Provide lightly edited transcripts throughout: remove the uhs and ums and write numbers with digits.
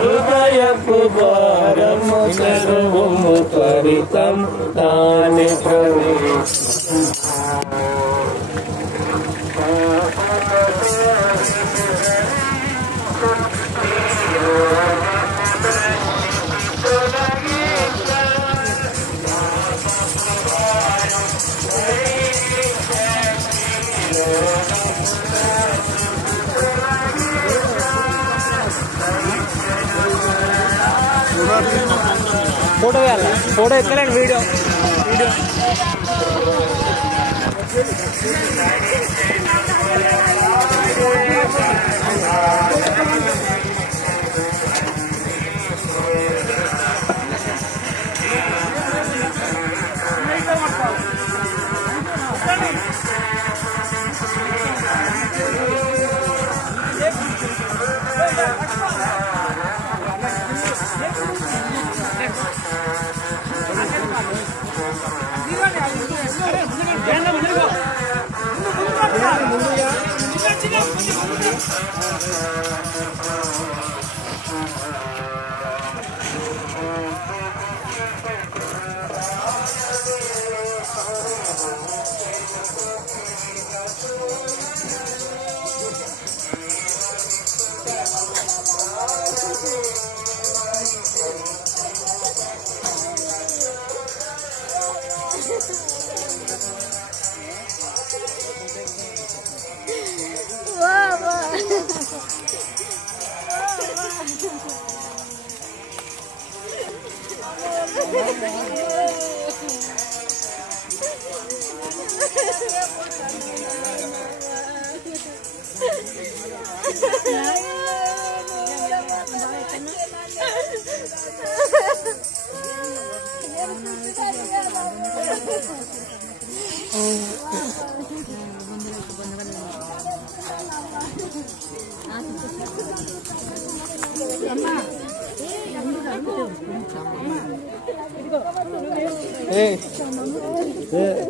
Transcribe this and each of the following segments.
హృదయపు భారము సర్వము పరితం తానే फोटो फोटो एत्तलेंడి वीडियो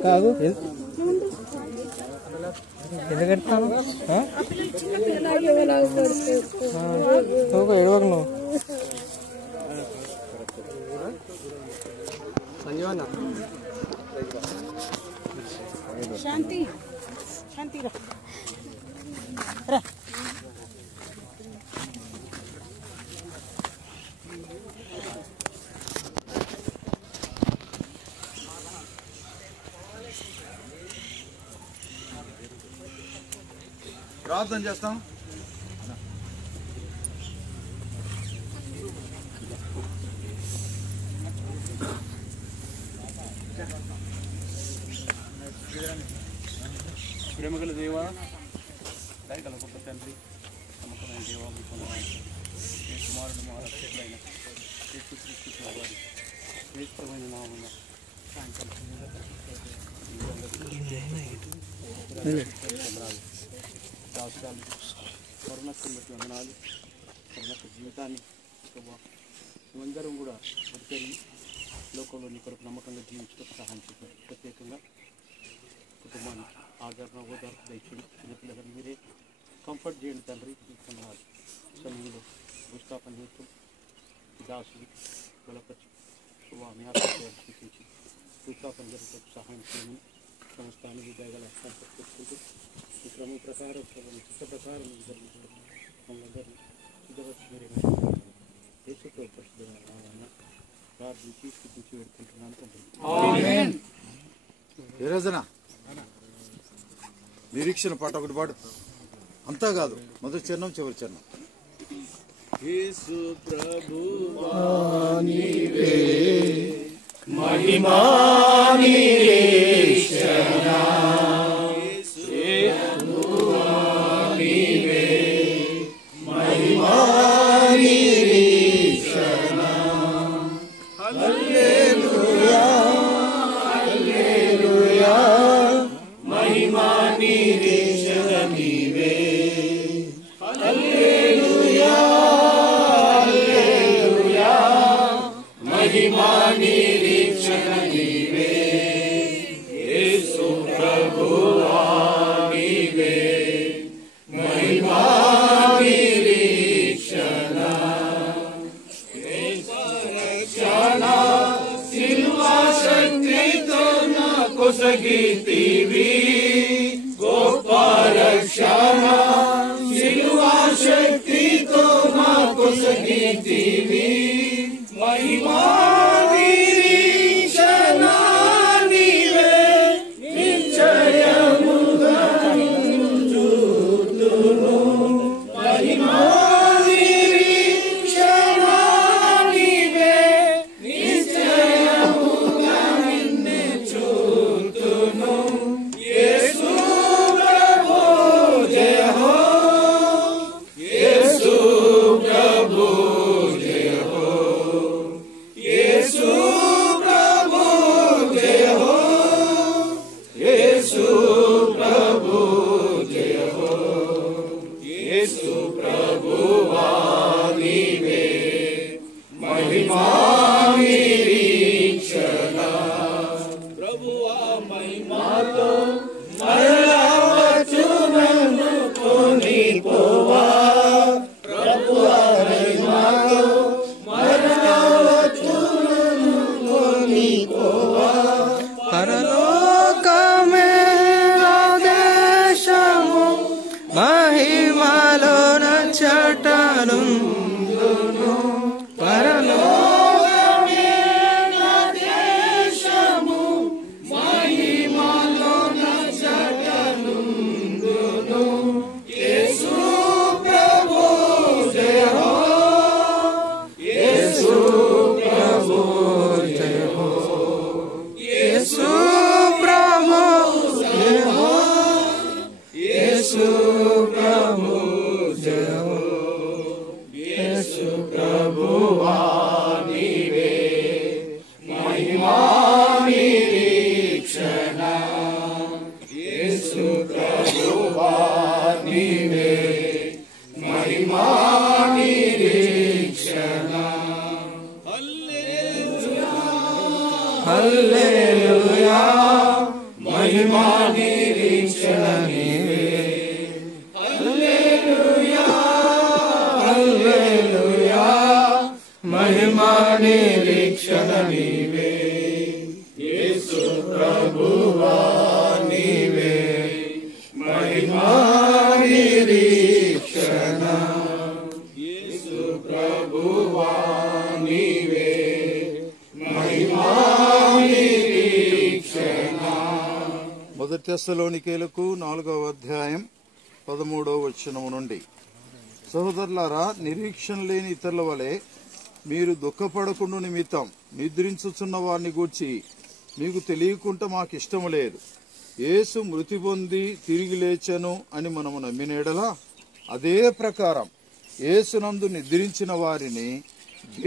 కాదు ఎందుకు ఎడతాను ఎడవకు నువ్వు సంజీవన్న శాంతి శాంతి రా ప్రార్థన చేస్తాం. ప్రేమగల దేవ, దయగల గొప్ప తండ్రి, నమ్మకమైన దేవ, ఏ కుమారుడు మా రక్షకులైన యేసుక్రీస్తు వారి శ్రేష్టమైన నామమున రాష్ట్రాలు కరుణకు వందనాలు, కరుణకు జీవితాన్ని మేమందరం కూడా ఒక్కరి లోకంలో నీ కొరకు నమ్మకంగా జీవించడం సహాయం చేశారు. ప్రత్యేకంగా కుటుంబాన్ని ఆదరణ ఓదార్పు దయచండి. చిన్నపిల్లలను మీరే కంఫర్ట్ చేయండి తండ్రి. వందనాలు. సమయంలో భూస్థాపన చేస్తూ దాసుని బలపరిచి మీ ఆశించి భూస్థాపన జరుగుతూ సహాయం చేయమని సంస్థానికి దయగల పెట్టుకుంటూ ఈ క్రమం ప్రకారం చిత్త ప్రకారం జరుగుతుంది. మమ్మల్ని సిద్ధపరిచి మీరే దేశంతో పరిశుద్ధంగా ప్రార్థించి స్థితించి పెట్టుకుంటున్నాను తండ్రి. ఏ రోజున నిరీక్షణ పాట ఒకటి పాడు. అంతా కాదు, మొదటి చరణం చివరి చరణం. యేసు ప్రభువా నీవే మహిమా నిరీక్షణ యేసు ప్రభువా హల్లెలూయా హల్లెలూయా మహిమా నిరీక్షణ నీవే యేసు ప్రభువా నీవే మహిమా నిరీక్షణ రక్షణ సిలువా శక్తితో నా కొసగితివి గొప్ప రక్షణ సిలువా శక్తితో నా కొసగితివి మహిమా నిరీక్షణ నీవే నిశ్చయముగా నిన్ను చూతును మహిమా నిరీక్షణ నీవే నిశ్చయముగా నిన్ను చూతును యేసు ప్రభు జయ హో యేసు ప్రభు జయ హో యేసు ప్రభు జయ హో యేసు ప్రభు జయ హో యేసు ప్రభువా నీవే మహిమా నిరీక్షణ ప్రభువా మహిమాతో మరలా వచ్చునను కొనిపోవా ప్రభువా మహిమాతో మరలా వచ్చునను కొనిపోవా పరలోకమే నా దేశము మహిమలో నచ్చటను పరలోకమే నా దేశము మహిమలో నచ్చటను యేసు ప్రభు జయ హో యేసు ప్రభు జయ హో యేసు ప్రభు జయ హో యేసు ప్రభు జయ హో యేసు ప్రభువా నీవే మహిమా నిరీక్షణ యేసు ప్రభువా నీవే మహిమా నిరీక్షణ హల్లెలూయా హల్లెలూయా మహిమా నిరీక్షణ నీవే హల్లెలూయా హల్లెలూయా మహిమా నిరీక్షణ నీవే యేసు ప్రభువా నీవే మహిమా నిరీక్షణ యేసు ప్రభువా నీవే మహిమా నిరీక్షణ మొదటి తెస్సలోనికేయులకు 4వ అధ్యాయం 13వ వచనము నుండి సహోదరులారా నిరీక్షణ లేని ఇతరుల వలె మీరు దుఃఖపడకుండా నిమిత్తం నిద్రించుచున్న వారిని గూర్చి మీకు తెలియకుండా మాకు ఇష్టము లేదు యేసు మృతి పొంది తిరిగి లేచెను అని మనము నమ్మినేడలా అదే ప్రకారం యేసునందు నిద్రించిన వారిని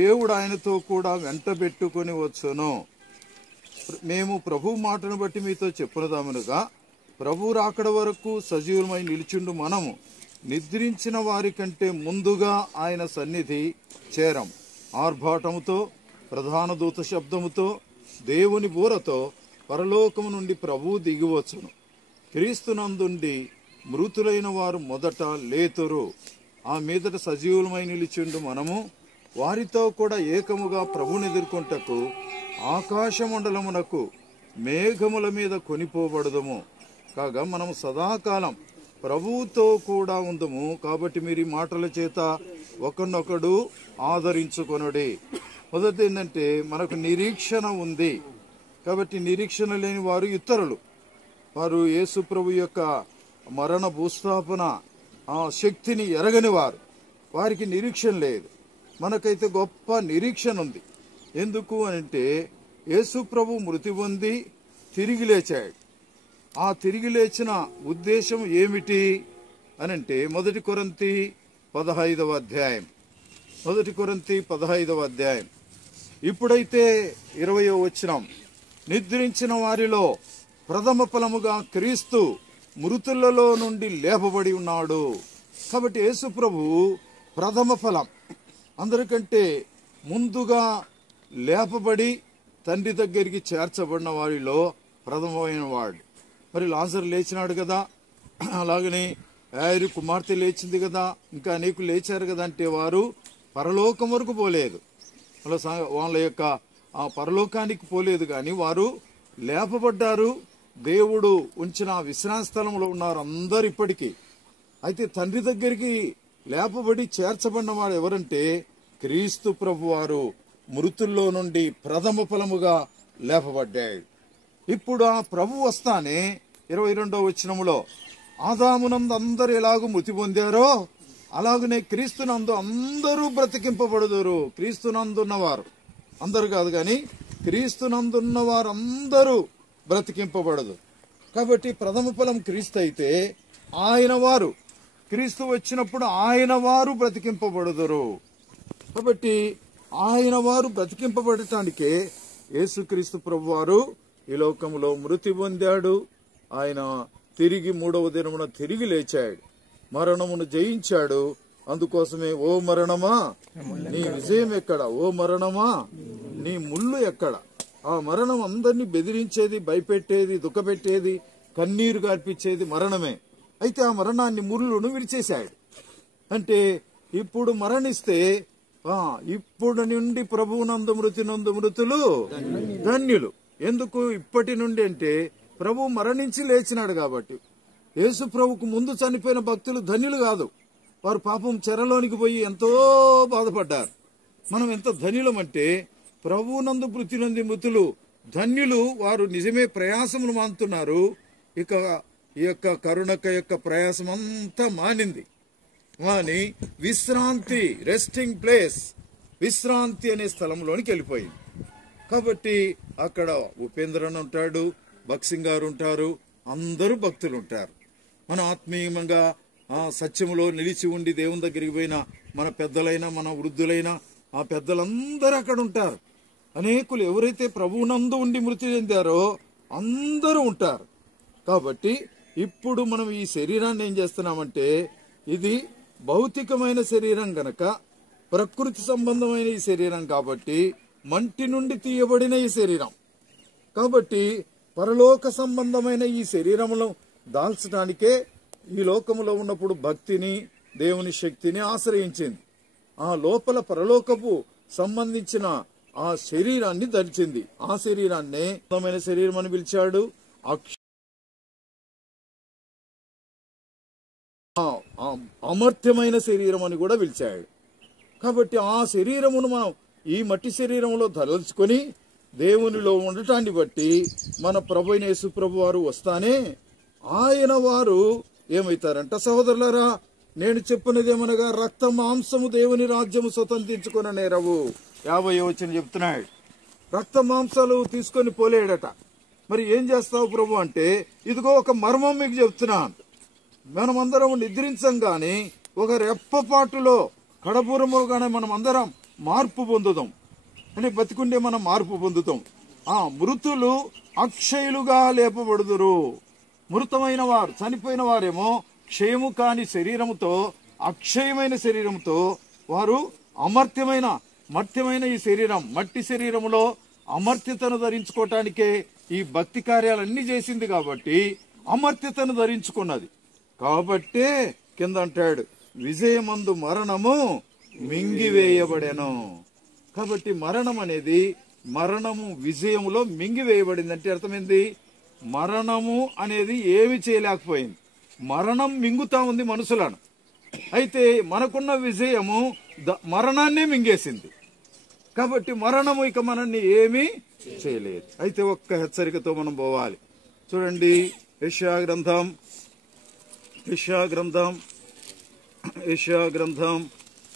దేవుడు ఆయనతో కూడా వెంటబెట్టుకొని వచ్చును మేము ప్రభు మాటను బట్టి మీతో చెప్పునదామనుగా ప్రభు రాకడ వరకు సజీవులమై నిలిచిండు మనము నిద్రించిన వారి కంటే ముందుగా ఆయన సన్నిధి చేరం ఆర్భాటముతో ప్రధాన దూత శబ్దముతో దేవుని బూరతో పరలోకము నుండి ప్రభువు దిగివచ్చును క్రీస్తునందుండి మృతులైన వారు మొదట లేతురు ఆ మీదట సజీవులమై నిలిచిండు మనము వారితో కూడా ఏకముగా ప్రభుని ఎదుర్కొంటకు ఆకాశమండలమునకు మేఘముల మీద కొనిపోబడదుము కాగా మనము సదాకాలం ప్రభువుతో కూడా ఉందము కాబట్టి మీరు ఈ మాటల చేత ఒకరినొకడు ఆదరించుకొనుడి మొదటి ఏంటంటే మనకు నిరీక్షణ ఉంది కాబట్టి నిరీక్షణ లేని వారు ఇతరులు వారు యేసు ప్రభు యొక్క మరణ భూస్థాపన ఆ శక్తిని ఎరగని వారు వారికి నిరీక్షణ లేదు మనకైతే గొప్ప నిరీక్షణ ఉంది ఎందుకు అంటే యేసు ప్రభు మృతి పొంది తిరిగి లేచాడు ఆ తిరిగి లేచిన ఉద్దేశం ఏమిటి అనంటే 1 కొరింథీ 15వ అధ్యాయం 1 కొరింథీ 15వ అధ్యాయం ఇప్పుడైతే 20వ వచనం నిద్రించిన వారిలో ప్రథమ ఫలముగా క్రీస్తు మృతులలో నుండి లేపబడి ఉన్నాడు కాబట్టి యేసు ప్రభువు ప్రథమ ఫలం, అందరికంటే ముందుగా లేపబడి తండ్రి దగ్గరికి చేర్చబడిన వారిలో ప్రథమమైన వాడు. మరి లాజరు లేచినాడు కదా, అలాగనే యాయిరు కుమార్తె లేచింది కదా, ఇంకా అనేకులు లేచారు కదా, అంటే వారు పరలోకం వరకు పోలేదు, వాళ్ళ యొక్క ఆ పరలోకానికి పోలేదు, కానీ వారు లేపబడ్డారు. దేవుడు ఉంచిన విశ్రాంతి స్థలంలో ఉన్నారు అందరు ఇప్పటికీ. అయితే తండ్రి దగ్గరికి లేపబడి చేర్చబడిన వాడు ఎవరంటే క్రీస్తు ప్రభు వారు మృతుల్లో నుండి ప్రథమ ఫలముగా లేపబడ్డాడు. ఇప్పుడు ఆ ప్రభు వస్తానే 22వ వచనములో ఆదామునందు అందరు ఎలాగూ మృతి పొందారో అలాగనే క్రీస్తునందు అందరూ బ్రతికింపబడుదురు. క్రీస్తునందున్నవారు అందరు కాదు, కానీ క్రీస్తునందున్న వారు అందరూ బ్రతికింపబడదు. కాబట్టి ప్రథమ ఫలం క్రీస్తు అయితే ఆయన వారు, క్రీస్తు వచ్చినప్పుడు ఆయన వారు బ్రతికింపబడుదురు. కాబట్టి ఆయన వారు బ్రతికింపబడటానికే యేసుక్రీస్తు ప్రభు వారు ఈ లోకంలో మృతి పొందాడు. ఆయన తిరిగి 3వ దినమున తిరిగి లేచాడు, మరణమును జయించాడు. అందుకోసమే ఓ మరణమా నీ విజయం ఎక్కడ, ఓ మరణమా నీ ముళ్ళు ఎక్కడ. ఆ మరణం అందరినీ బెదిరించేది, భయపెట్టేది, దుఃఖపెట్టేది, కన్నీరు కార్పించేది మరణమే. అయితే ఆ మరణాన్ని ముళ్ళును విరిచేశాడు. అంటే ఇప్పుడు మరణిస్తే ఇప్పుడు నుండి ప్రభువునందు మృతినందు మృతులు ధన్యులు. ఎందుకు ఇప్పటి నుండి అంటే ప్రభు మరణించి లేచినాడు కాబట్టి. యేసు ప్రభుకు ముందు చనిపోయిన భక్తులు ధన్యులు కాదు, వారు పాపం చెరలోనికి పోయి ఎంతో బాధపడ్డారు. మనం ఎంత ధన్యులమంటే ప్రభువునందు మృతి నంది మృతులు ధన్యులు. వారు నిజమే ప్రయాసములు మానుతున్నారు. ఇక ఈ యొక్క కరుణక యొక్క ప్రయాసం అంతా మానింది. మాని విశ్రాంతి, రెస్టింగ్ ప్లేస్, విశ్రాంతి అనే స్థలంలోనికి వెళ్ళిపోయింది. కాబట్టి అక్కడ ఉపేంద్రన్ ఉంటాడు, భక్సింగ్ గారు ఉంటారు, అందరూ భక్తులు ఉంటారు. మన ఆత్మీయంగా సత్యములో నిలిచి ఉండి దేవుని దగ్గరికి పోయిన మన పెద్దలైనా మన వృద్ధులైనా ఆ పెద్దలందరూ అక్కడ ఉంటారు. అనేకులు ఎవరైతే ప్రభువునందు ఉండి మృతి చెందారో అందరూ ఉంటారు. కాబట్టి ఇప్పుడు మనం ఈ శరీరాన్ని ఏం చేస్తున్నామంటే ఇది భౌతికమైన శరీరం గనక, ప్రకృతి సంబంధమైన ఈ శరీరం కాబట్టి, మంటి నుండి తీయబడిన ఈ శరీరం కాబట్టి పరలోక సంబంధమైన ఈ శరీరమును దాల్చడానికే ఈ లోకములో ఉన్నప్పుడు భక్తిని, దేవుని శక్తిని ఆశ్రయించింది. ఆ లోపల పరలోకపు సంబంధించిన ఆ శరీరాన్ని ధరించింది. ఆ శరీరాన్నే శరీరం అని పిలిచాడు, అమర్త్యమైన శరీరం అని కూడా పిలిచాడు. కాబట్టి ఆ శరీరమును మనం ఈ మట్టి శరీరంలో ధరించుకొని దేవునిలో ఉండటాన్ని బట్టి మన ప్రభు అయిన యేసు ప్రభు వారు వస్తానే ఆయన వారు ఏమైతారంట, సహోదరులారా నేను చెప్పినదేమనగా రక్త మాంసము దేవుని రాజ్యము స్వతంత్రించుకున్న నేరవు. 50వ వచనం చెప్తున్నాడు. రక్త మాంసాలు తీసుకొని పోలేడట. మరి ఏం చేస్తావు ప్రభు అంటే, ఇదిగో ఒక మర్మం మీకు చెప్తున్నాను. మనమందరం నిద్రించం గాని ఒక రెప్పపాటులో కడపూరముగానే మనం అందరం మార్పు పొందుతాం. అంటే బతికుండే మనం మార్పు పొందుతాం. ఆ మృతులు అక్షయులుగా లేపబడుదురు. మృతమైన వారు, చనిపోయిన వారేమో క్షయము కాని శరీరముతో, అక్షయమైన శరీరముతో, వారు అమర్త్యమైన మర్త్యమైన ఈ శరీరం, మట్టి శరీరములో అమర్త్యతను ధరించుకోవటానికే ఈ భక్తి కార్యాలన్నీ చేసింది కాబట్టి అమర్త్యతను ధరించుకున్నది. కాబట్టే కింద అంటాడు విజయమందు మరణము మింగివేయబడెను. కాబట్టి మరణం అనేది, మరణము విజయములో మింగివేయబడింది. అంటే అర్థమైంది, మరణము అనేది ఏమి చేయలేకపోయింది. మరణం మింగుతా ఉంది మనుషులను. అయితే మనకున్న విజయము మరణాన్నే మింగేసింది. కాబట్టి మరణము ఇక మనల్ని ఏమీ చేయలేదు. అయితే ఒక్క హెచ్చరికతో మనం పోవాలి. చూడండి, యెషయా గ్రంథం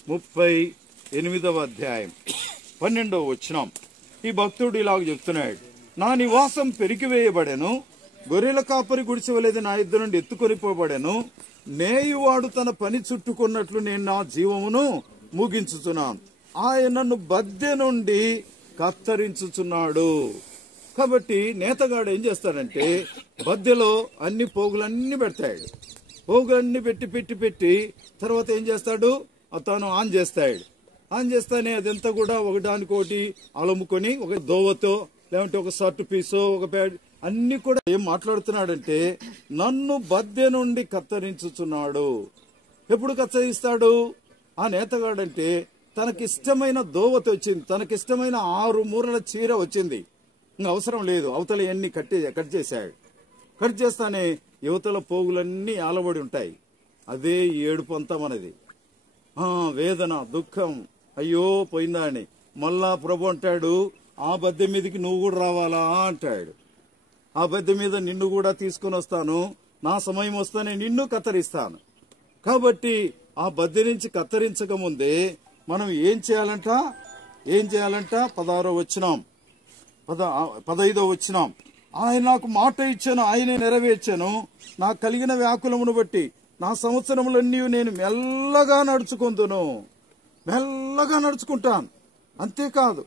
38వ అధ్యాయం 12వ వచనం. ఈ భక్తుడు ఇలాగ చెప్తున్నాడు, నా నివాసం పెరికివేయబడెను, గొర్రెల కాపరి గుడిసెవలేది నా ఇద్దరు నుండి ఎత్తుకొని పోబడెను, నేయువాడు తన పని చుట్టుకున్నట్లు నేను నా జీవమును ముగించుచున్నాను, ఆయన నన్ను బద్దె నుండి కత్తరించుచున్నాడు. కాబట్టి నేతగాడు ఏం చేస్తాడంటే బద్దెలో అన్ని పోగులన్నీ పెడతాడు. పోగులన్నీ పెట్టి తర్వాత ఏం చేస్తాడు, తను ఆన్ చేస్తానే అదంతా కూడా ఒకదానికోటి అలముకొని ఒక దోవతో లేదంటే ఒక షర్ట్ పీసో ఒక ప్యాడ్ అన్ని కూడా ఏం మాట్లాడుతున్నాడంటే నన్ను బద్దె నుండి కత్తిరించుచున్నాడు. ఎప్పుడు కత్తిరిస్తాడు? ఆ నేతగాడంటే తనకిష్టమైన దోవత వచ్చింది, తనకిష్టమైన 6 మూరల చీర వచ్చింది, ఇంకా అవసరం లేదు, అవతల అన్ని కట్ చేశాడు. కట్ చేస్తానే యువతల పోగులన్నీ ఆలబడి ఉంటాయి. అదే ఏడుపు అంతా మనది, వేదన, దుఃఖం, అయ్యో పోయిందా అని. మళ్ళా ప్రభు అంటాడు, ఆ బద్దె మీదకి నువ్వు కూడా రావాలా అంటాడు. ఆ బద్దె మీద నిన్ను కూడా తీసుకుని వస్తాను, నా సమయం వస్తానే నిన్ను కత్తిరిస్తాను. కాబట్టి ఆ బద్దె నుంచి కత్తిరించక ముందే మనం ఏం చేయాలంట 16వ వచనం 15వ వచనం, ఆయన నాకు మాట ఇచ్చాను, ఆయనే నెరవేర్చాను, నాకు కలిగిన వ్యాకులమును బట్టి నా సంవత్సరములన్నీ నేను మెల్లగా నడుచుకుంటాను. అంతేకాదు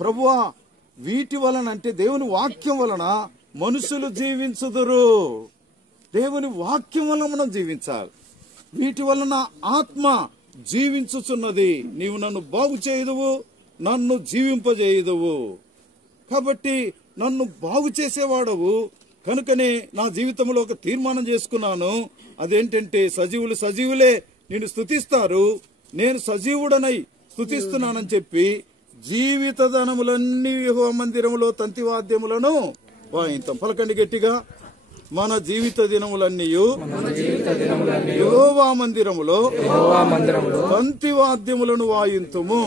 ప్రభువా, వీటి వలన అంటే దేవుని వాక్యం వలన మనుషులు జీవించుదురు. దేవుని వాక్యం వలన మనం జీవించాలి. వీటి వలన ఆత్మ జీవించుచున్నది. నీవు నన్ను బాగు చేయదువు, నన్ను జీవింపజేయదువు. కాబట్టి నన్ను బాగు చేసేవాడవు కనుకనే నా జీవితంలో ఒక తీర్మానం చేసుకున్నాను. అదేంటంటే సజీవులే నిన్ను స్తుతిస్తారు, నేను సజీవుడనై స్తుతిస్తున్నానని చెప్పి జీవిత ధనములన్నీ యెహోవా మందిరములో తంతివాద్యములను వాయింతాం. పలకండి గట్టిగా, మన జీవిత దినములన్నీ యెహోవా మందిరములో తంతివాద్యములను వాయింతుము.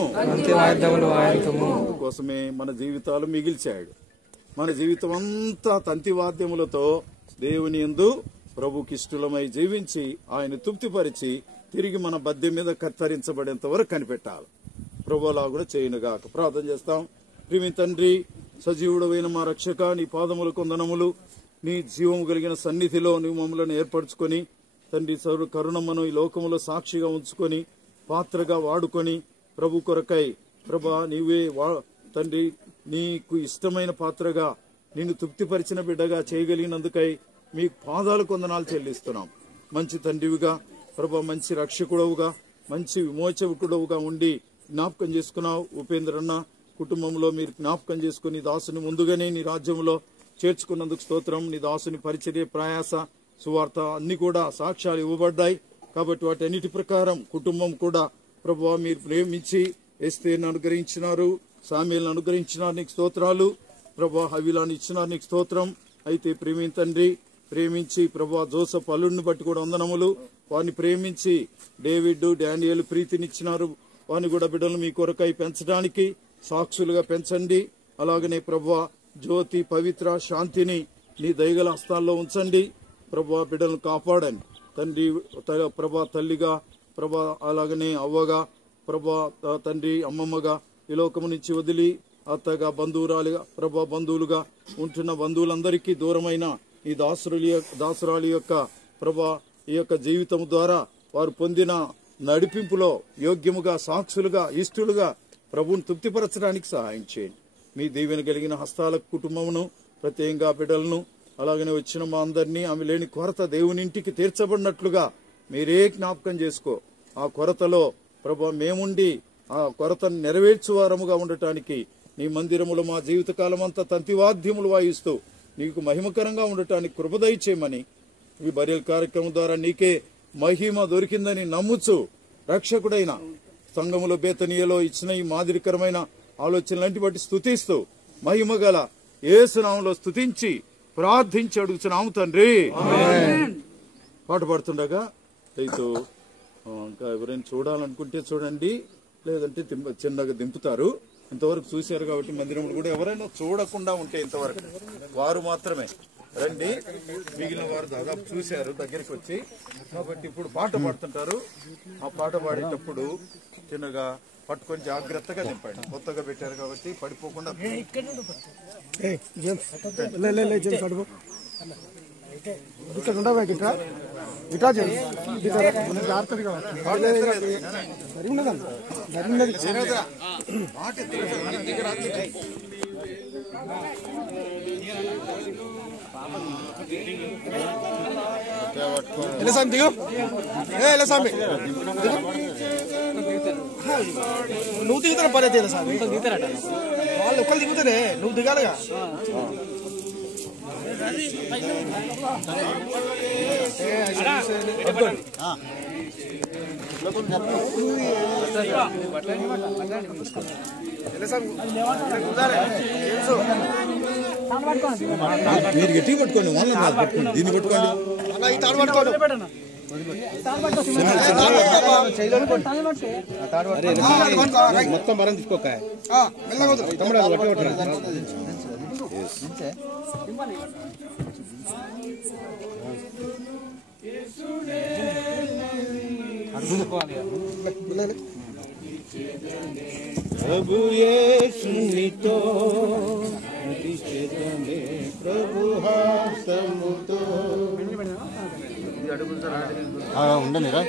కోసమే మన జీవితాలు మిగిల్చాడు. మన జీవితం అంతా తంతివాద్యములతో దేవుని యందు ప్రభుకి ఇష్టలమై జీవించి ఆయన తృప్తిపరిచి తిరిగి మన బద్దె మీద కత్తిరించబడేంత వరకు కనిపెట్టాలి. ప్రభులా కూడా చేయనుగాక. ప్రార్థన చేస్తాం. ప్రియమైన తండ్రి, సజీవుడమైన మా రక్షక, నీ పాదములు కొందనములు. నీ జీవము కలిగిన సన్నిధిలో నువ్వు మమ్మల్ని ఏర్పరచుకొని తండ్రి కరుణమ్మను ఈ లోకములో సాక్షిగా ఉంచుకొని పాత్రగా వాడుకొని ప్రభు కొరకై ప్రభా నీవే తండ్రి నీకు ఇష్టమైన పాత్రగా నిన్ను తృప్తిపరిచిన బిడ్డగా చేయగలిగినందుకై మీ పాదాలు కొందనాలు చెల్లిస్తున్నాం. మంచి తండ్రివిగా ప్రభా, మంచి రక్షకుడవుగా, మంచి విమోచకుడవుగా ఉండి జ్ఞాపకం చేసుకున్నావు. ఉపేంద్రన్న కుటుంబంలో మీరు జ్ఞాపకం చేసుకుని దాసుని ముందుగానే నీ రాజ్యంలో చేర్చుకున్నందుకు స్తోత్రం. నీ దాసుని పరిచర్య, ప్రయాస, సువార్త అన్ని కూడా సాక్ష్యాలు ఇవ్వబడ్డాయి. కాబట్టి వాటన్నిటి ప్రకారం కుటుంబం కూడా ప్రభువా మీరు ప్రేమించి ఎస్తేర్ను అనుగ్రహించినారు, సామ్యులను అనుగ్రహించినారు, నీకు స్తోత్రాలు. ప్రభువా హవీలాను ఇచ్చినారు, నీకు స్తోత్రం. అయితే ప్రేమించి తండ్రి ప్రేమించి ప్రభువా జోసఫ్ అల్లుడిని బట్టి కూడా వందనములు. వారిని ప్రేమించి డేవిడ్, డానియేలు ప్రీతినిచ్చినారు. వారిని కూడా బిడ్డలు మీ కొరకై పెంచడానికి సాక్షులుగా పెంచండి. అలాగనే ప్రభువా జ్యోతి, పవిత్ర, శాంతిని నీ దయగల హస్తాల్లో ఉంచండి. ప్రభా బిడ్డలను కాపాడండి తండ్రి. ప్రభా తల్లిగా, ప్రభా అలాగనే అవ్వగా, ప్రభా తండ్రి అమ్మమ్మగా ఈ లోకము నుంచి వదిలి అత్తగా, బంధువురాలుగా, ప్రభా బంధువులుగా ఉంటున్న బంధువులందరికీ దూరమైన ఈ దాసురాలి యొక్క ప్రభా ఈ యొక్క జీవితం ద్వారా వారు పొందిన నడిపింపులో యోగ్యముగా, సాక్షులుగా, ఇష్టలుగా ప్రభువును తృప్తిపరచడానికి సహాయం చేయండి. మీ దీవెన కలిగిన హస్తాల కుటుంబమును, ప్రత్యేకంగా బిడ్డలను, అలాగనే వచ్చిన మా అందరినీ ఆమె లేని కొరత దేవుని ఇంటికి తీర్చబడినట్లుగా మీరే జ్ఞాపకం చేసుకో. ఆ కొరతలో ప్రభు మేముండి ఆ కొరతను నెరవేర్చువారముగా ఉండటానికి నీ మందిరములో మా జీవితకాలం అంతా తంతివాద్యములు వాయిస్తూ నీకు మహిమకరంగా ఉండటానికి కృప దయచేయమని ఈ బరియల్ కార్యక్రమం ద్వారా నీకే మహిమ దొరికిందని నమ్ముచు రక్షకుడైన సంఘములో బేతనీయలో ఇచ్చిన ఈ మాదిరికరమైన ఆలోచనలంటి బట్టి స్తుతిస్తూ మహిమ గల యేసు నామములో స్తుతించి ప్రార్థించి అడుగుచున్నాము తండ్రి. పాట పాడుతుండగా రైతు ఇంకా ఎవరైనా చూడాలనుకుంటే చూడండి, లేదంటే చిన్నగా దింపుతారు. ఇంతవరకు చూశారు కాబట్టి మందిరంలో కూడా ఎవరైనా చూడకుండా ఉంటే ఇంతవరకు వారు మాత్రమే రండి. మిగిలిన వారు దాదాపు చూశారు దగ్గరికి వచ్చి. కాబట్టి ఇప్పుడు పాట పాడుతుంటారు. ఆ పాట పాడేటప్పుడు చిన్నగా పట్టుకొని జాగ్రత్తగా దింపండి. కొత్తగా పెట్టారు కాబట్టి పడిపోకుండా. ఎల్లసామి దిగు, ఎల్లసామి దిగు. నువ్వు దిగుతారా పర్లేదు ఎల్లసామి, వాళ్ళు ఒక్కరు దిగుతారే, నువ్వు దిగాలిగా. మీరు గట్టి పట్టుకోండి, పట్టుకోండి, దీన్ని పట్టుకోండి. మొత్తం బలం తీసుకోక ప్రభు యేసునితో ప్రభు హస్తముతో ఉండనిరా.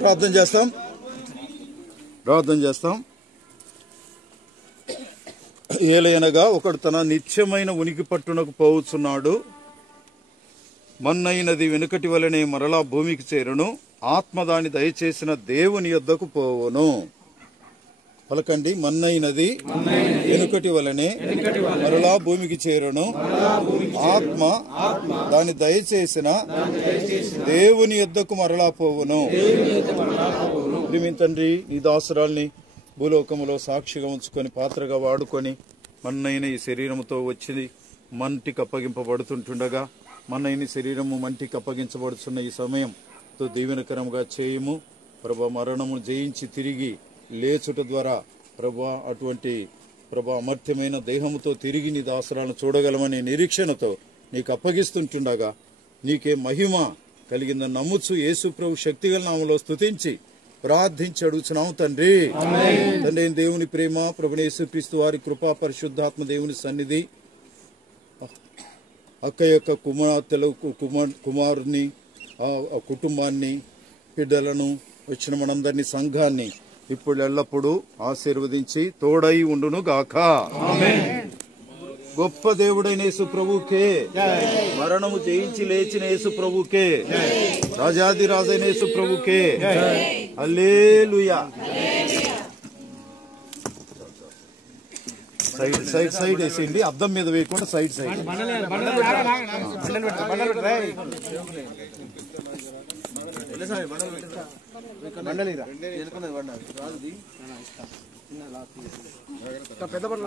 ప్రార్థన చేస్తాం. ఏలయనగా ఒకడు తన నిత్యమైన ఉనికి పట్టునకు పోవచ్చున్నాడు. మన్నైనది వెనుకటి వలనే మరలా భూమికి చేరును, ఆత్మ దాని దయచేసిన దేవుని యొద్దకు పోవును. పలకండి, మన్నైనది వెనుకటి వలనే మరలా భూమికి చేరును, ఆత్మ దాని దయచేసిన దేవుని యొద్దకు మరలా పోవును. తండ్రి, నీ దాసురాల్ని భూలోకములో సాక్షిగా ఉంచుకొని పాత్రగా వాడుకొని మన్నైన ఈ శరీరముతో వచ్చి మంటికి అప్పగింపబడుతుంటుండగా మన్నైన శరీరము మంటికి అప్పగించబడుతున్న ఈ సమయంతో దీవెనకరంగా చేయము ప్రభా. మరణము జయించి తిరిగి లేచుట ద్వారా ప్రభా అటువంటి అమర్త్యమైన దేహముతో తిరిగి నీ దాసరాలను చూడగలమనే నిరీక్షణతో నీకు అప్పగిస్తుంటుండగా నీకే మహిమ కలిగిందని నమ్ముచు యేసు ప్రభు శక్తిగల నామములో స్తుతించి ప్రార్థించి అడుగుచున్నాము తండ్రి. తండ్రి దేవుని ప్రేమ, ప్రభువైన యేసుక్రీస్తు వారి కృపా, పరిశుద్ధాత్మ దేవుని సన్నిధి, అక్క యొక్క కుమారుని కుటుంబాన్ని, బిడ్డలను, వచ్చిన మనందరినీ, సంఘాన్ని ఇప్పుడు ఎల్లప్పుడూ ఆశీర్వదించి తోడై ఉండును గాక. గొప్ప దేవుడైన యేసు ప్రభుకే, మరణము జయించి లేచిన యేసు ప్రభుకే, రాజాదిరాజైన యేసు ప్రభుకే హల్లెలూయా. సైడ్ వేసేయండి, అద్దం మీద వేయకుండా సైడ్ పెద్ద బండ